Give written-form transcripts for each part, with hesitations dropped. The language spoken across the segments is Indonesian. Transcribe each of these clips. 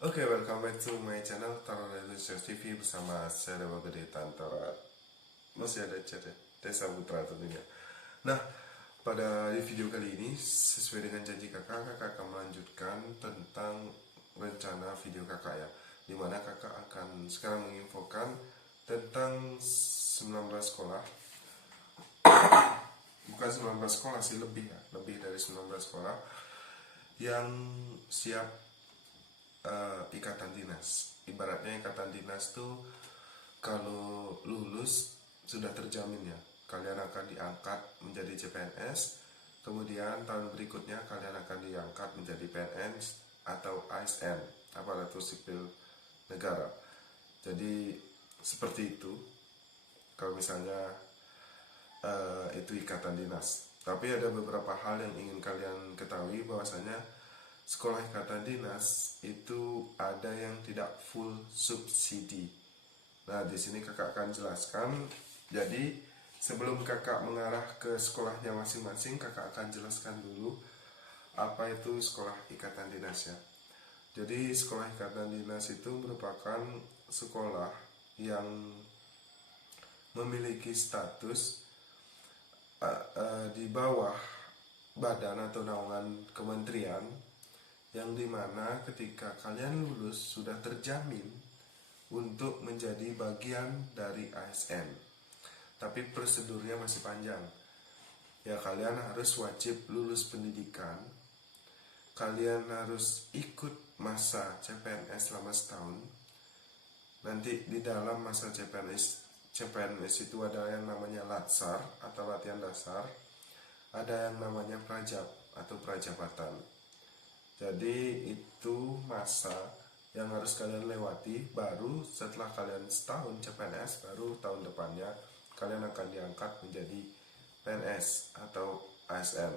Oke, welcome back to my channel Taro Research TV bersama saya Dewa Gede Tantara. Masih ada chat ya, Desa Putra tentunya. Nah, pada video kali ini sesuai dengan janji kakak akan melanjutkan tentang rencana video kakak ya, dimana kakak akan sekarang menginfokan tentang 19 sekolah, bukan 19 sekolah sih, lebih dari 19 sekolah yang siap ikatan dinas. Ibaratnya ikatan dinas tuh kalau lulus sudah terjamin ya, kalian akan diangkat menjadi CPNS, kemudian tahun berikutnya kalian akan diangkat menjadi PNS atau ASN, aparatur sipil negara. Jadi seperti itu kalau misalnya itu ikatan dinas. Tapi ada beberapa hal yang ingin kalian ketahui, bahwasanya sekolah ikatan dinas itu ada yang tidak full subsidi. Nah, di sini kakak akan jelaskan. Jadi, sebelum kakak mengarah ke sekolahnya masing-masing, kakak akan jelaskan dulu apa itu sekolah ikatan dinas ya. Jadi, sekolah ikatan dinas itu merupakan sekolah yang memiliki status di bawah badan atau naungan kementerian, yang dimana ketika kalian lulus sudah terjamin untuk menjadi bagian dari ASN. Tapi prosedurnya masih panjang. Ya, kalian harus wajib lulus pendidikan. Kalian harus ikut masa CPNS selama setahun. Nanti di dalam masa CPNS itu ada yang namanya latsar atau latihan dasar. Ada yang namanya prajab atau prajabatan. Jadi itu masa yang harus kalian lewati. Baru setelah kalian setahun CPNS, baru tahun depannya kalian akan diangkat menjadi PNS atau ASN.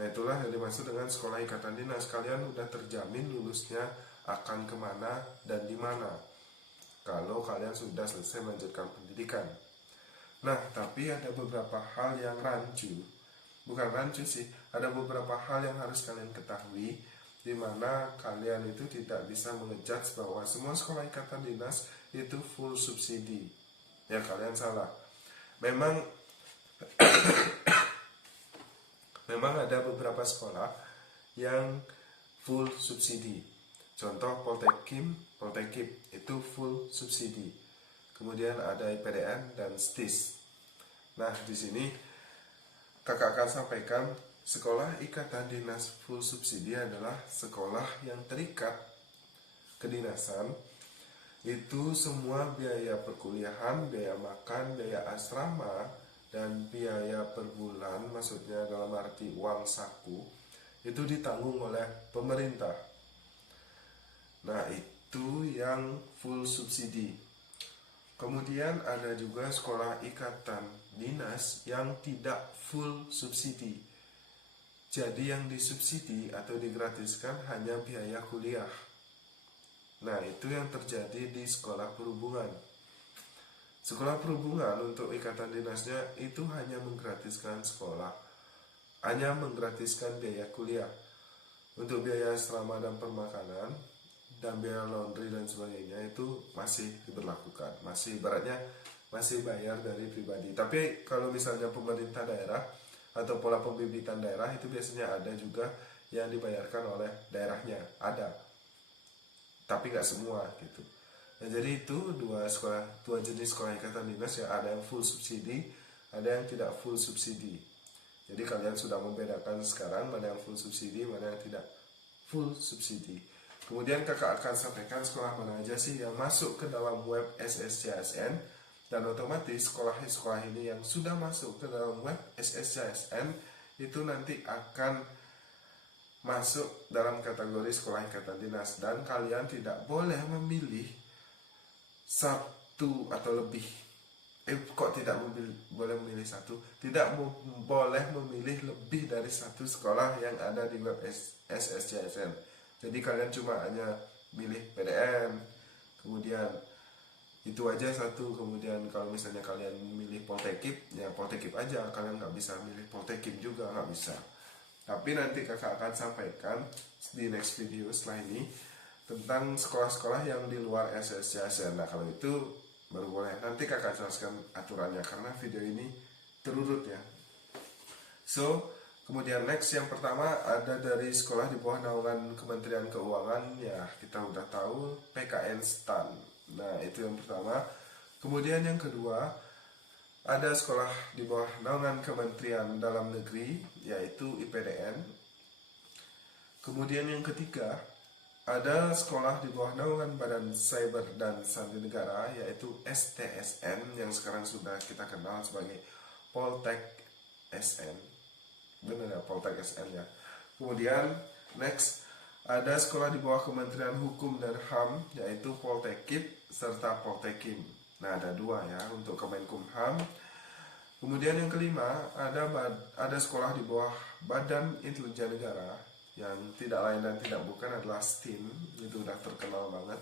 Nah, itulah yang dimaksud dengan sekolah ikatan dinas. Kalian udah terjamin lulusnya akan kemana dan di mana kalau kalian sudah selesai melanjutkan pendidikan. Nah, tapi ada beberapa hal yang rancu. Bukan rancu sih, ada beberapa hal yang harus kalian ketahui, di mana kalian itu tidak bisa mengejudge bahwa semua sekolah ikatan dinas itu full subsidi. Ya, kalian salah. Memang ada beberapa sekolah yang full subsidi. Contoh Poltekip itu full subsidi. Kemudian ada IPDN dan STIS. Nah, di sini kakak akan sampaikan sekolah ikatan dinas full subsidi adalah sekolah yang terikat kedinasan. Itu semua biaya perkuliahan, biaya makan, biaya asrama, dan biaya per bulan, maksudnya dalam arti uang saku, itu ditanggung oleh pemerintah. Nah, itu yang full subsidi. Kemudian ada juga sekolah ikatan dinas yang tidak full subsidi. Jadi yang disubsidi atau digratiskan hanya biaya kuliah. Nah, itu yang terjadi di sekolah perhubungan. Sekolah perhubungan untuk ikatan dinasnya itu hanya menggratiskan sekolah, hanya menggratiskan biaya kuliah. Untuk biaya asrama dan permakanan dan biaya laundry dan sebagainya itu masih diberlakukan, masih ibaratnya masih bayar dari pribadi. Tapi kalau misalnya pemerintah daerah atau pola pembibitan daerah itu biasanya ada juga yang dibayarkan oleh daerahnya, ada, tapi nggak semua gitu. Nah, jadi itu dua jenis sekolah ikatan dinas ya, ada yang full subsidi, ada yang tidak full subsidi. Jadi kalian sudah membedakan sekarang mana yang full subsidi, mana yang tidak full subsidi. Kemudian kakak akan sampaikan sekolah mana aja sih yang masuk ke dalam web SSCSN, dan otomatis sekolah ini yang sudah masuk ke dalam web SSCSN itu nanti akan masuk dalam kategori sekolah ikatan dinas, dan kalian tidak boleh memilih satu atau lebih. Kok tidak boleh memilih satu? Tidak boleh memilih lebih dari satu sekolah yang ada di web SSCSN. Jadi kalian cuma hanya milih PDN, kemudian itu aja satu. Kemudian kalau misalnya kalian milih Poltekip, ya Poltekip aja, kalian nggak bisa milih Poltekip juga, nggak bisa. Tapi nanti kakak akan sampaikan di next video setelah ini tentang sekolah-sekolah yang di luar SSCSN. Nah kalau itu baru boleh, nanti kakak jelaskan aturannya karena video ini terurut ya. So kemudian next yang pertama ada dari sekolah di bawah naungan Kementerian Keuangan, ya kita udah tahu PKN STAN. Nah itu yang pertama. Kemudian yang kedua ada sekolah di bawah naungan Kementerian Dalam Negeri, yaitu IPDN. Kemudian yang ketiga ada sekolah di bawah naungan Badan Cyber dan Sandi Negara, yaitu STSN yang sekarang sudah kita kenal sebagai Poltek SN. Benar ya, Poltek SN ya. Kemudian next ada sekolah di bawah Kementerian Hukum dan HAM, yaitu Poltekip serta Poltekim. Nah ada dua ya untuk Kemenkumham. Kemudian yang kelima ada sekolah di bawah Badan Intelijen Negara, yang tidak lain dan tidak bukan adalah STIN, itu udah terkenal banget.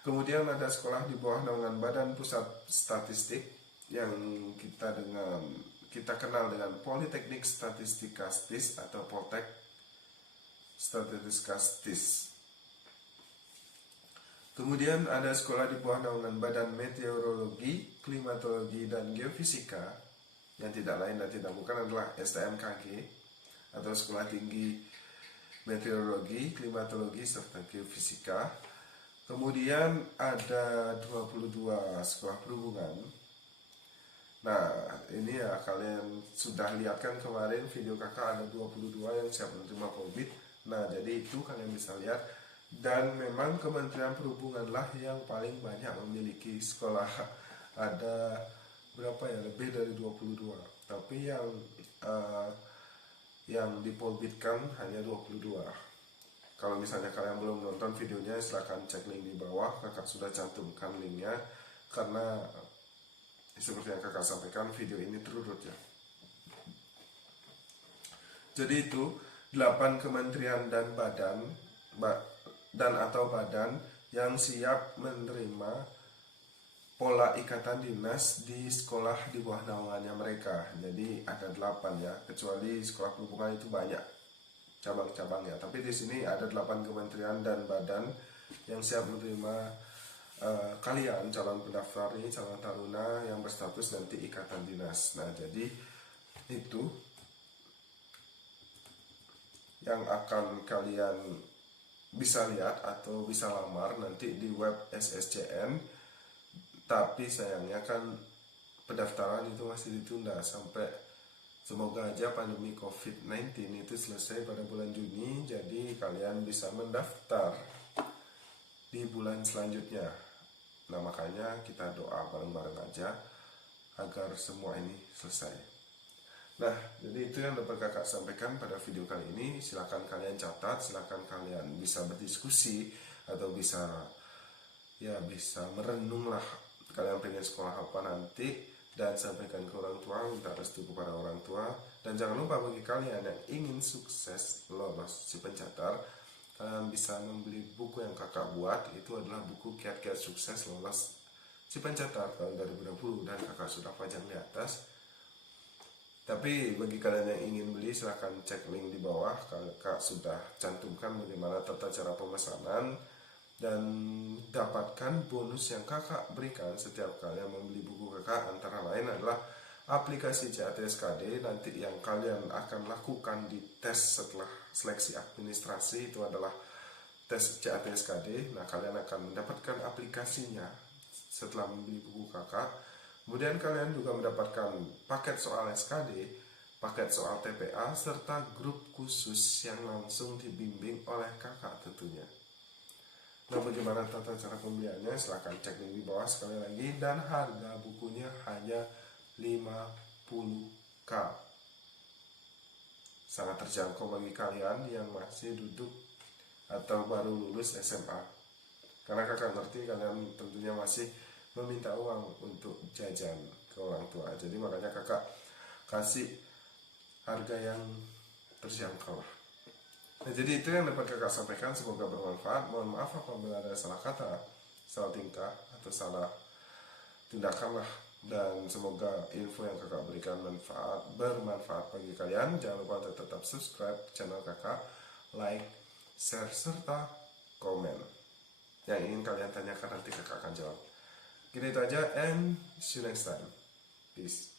Kemudian ada sekolah di bawah naungan Badan Pusat Statistik yang kita kenal dengan Politeknik Statistika STIS atau Poltek Statistika STIS. Kemudian ada sekolah di bawah naungan Badan Meteorologi, Klimatologi, dan Geofisika yang tidak lain dan tidak bukan adalah STMKG atau Sekolah Tinggi Meteorologi, Klimatologi, serta Geofisika. Kemudian ada 22 sekolah perhubungan. Nah ini ya kalian sudah lihat kan kemarin video kakak ada 22 yang siap menerima COVID. Nah jadi itu kalian bisa lihat. Dan memang Kementerian Perhubungan lah yang paling banyak memiliki sekolah. Ada berapa ya, lebih dari 22. Tapi yang dipolbitkan hanya 22. Kalau misalnya kalian belum nonton videonya, silahkan cek link di bawah. Kakak sudah cantumkan linknya karena seperti yang kakak sampaikan, video ini terurut ya. Jadi itu 8 kementerian dan atau badan yang siap menerima pola ikatan dinas di sekolah di bawah naungannya mereka. Jadi ada 8 ya, kecuali sekolah perhubungan itu banyak cabang-cabangnya. Tapi di sini ada 8 kementerian dan badan yang siap menerima kalian calon pendaftar ini, calon taruna yang berstatus nanti ikatan dinas. Nah jadi itu yang akan kalian bisa lihat atau bisa lamar nanti di web SSCN. Tapi sayangnya kan pendaftaran itu masih ditunda sampai semoga aja pandemi COVID-19 itu selesai pada bulan Juni, jadi kalian bisa mendaftar di bulan selanjutnya. Nah makanya kita doa bareng-bareng aja agar semua ini selesai. Nah, jadi itu yang dapat kakak sampaikan pada video kali ini. Silakan kalian catat, silakan kalian bisa berdiskusi atau bisa merenung lah kalian pengen sekolah apa nanti, dan sampaikan ke orang tua, minta restu kepada orang tua. Dan jangan lupa bagi kalian yang ingin sukses lolos si pencatar, kalian bisa membeli buku yang kakak buat. Itu adalah buku kiat-kiat sukses lolos si pencatar tahun 2020 dan kakak sudah pajang di atas. Tapi bagi kalian yang ingin beli, silahkan cek link di bawah. Kakak sudah cantumkan bagaimana tata cara pemesanan dan dapatkan bonus yang kakak berikan setiap kalian membeli buku kakak. Antara lain adalah aplikasi CATSKD nanti yang kalian akan lakukan di tes setelah seleksi administrasi, itu adalah tes CATSKD. Nah kalian akan mendapatkan aplikasinya setelah membeli buku kakak. Kemudian kalian juga mendapatkan paket soal SKD, paket soal TPA, serta grup khusus yang langsung dibimbing oleh kakak tentunya. Nah bagaimana tata cara pembeliannya, silahkan cek di bawah sekali lagi. Dan harga bukunya hanya 50.000. Sangat terjangkau bagi kalian yang masih duduk atau baru lulus SMA. Karena kakak ngerti kalian tentunya masih meminta uang untuk jajan ke orang tua. Jadi makanya kakak kasih harga yang terjangkau lah. Nah jadi itu yang dapat kakak sampaikan, semoga bermanfaat. Mohon maaf apabila ada salah kata, salah tingkah, atau salah tindakan lah. Dan semoga info yang kakak berikan bermanfaat bagi kalian. Jangan lupa untuk tetap subscribe channel kakak, like, share, serta komen. Yang ingin kalian tanyakan nanti kakak akan jawab. Gini itu aja, and see you next time. Peace.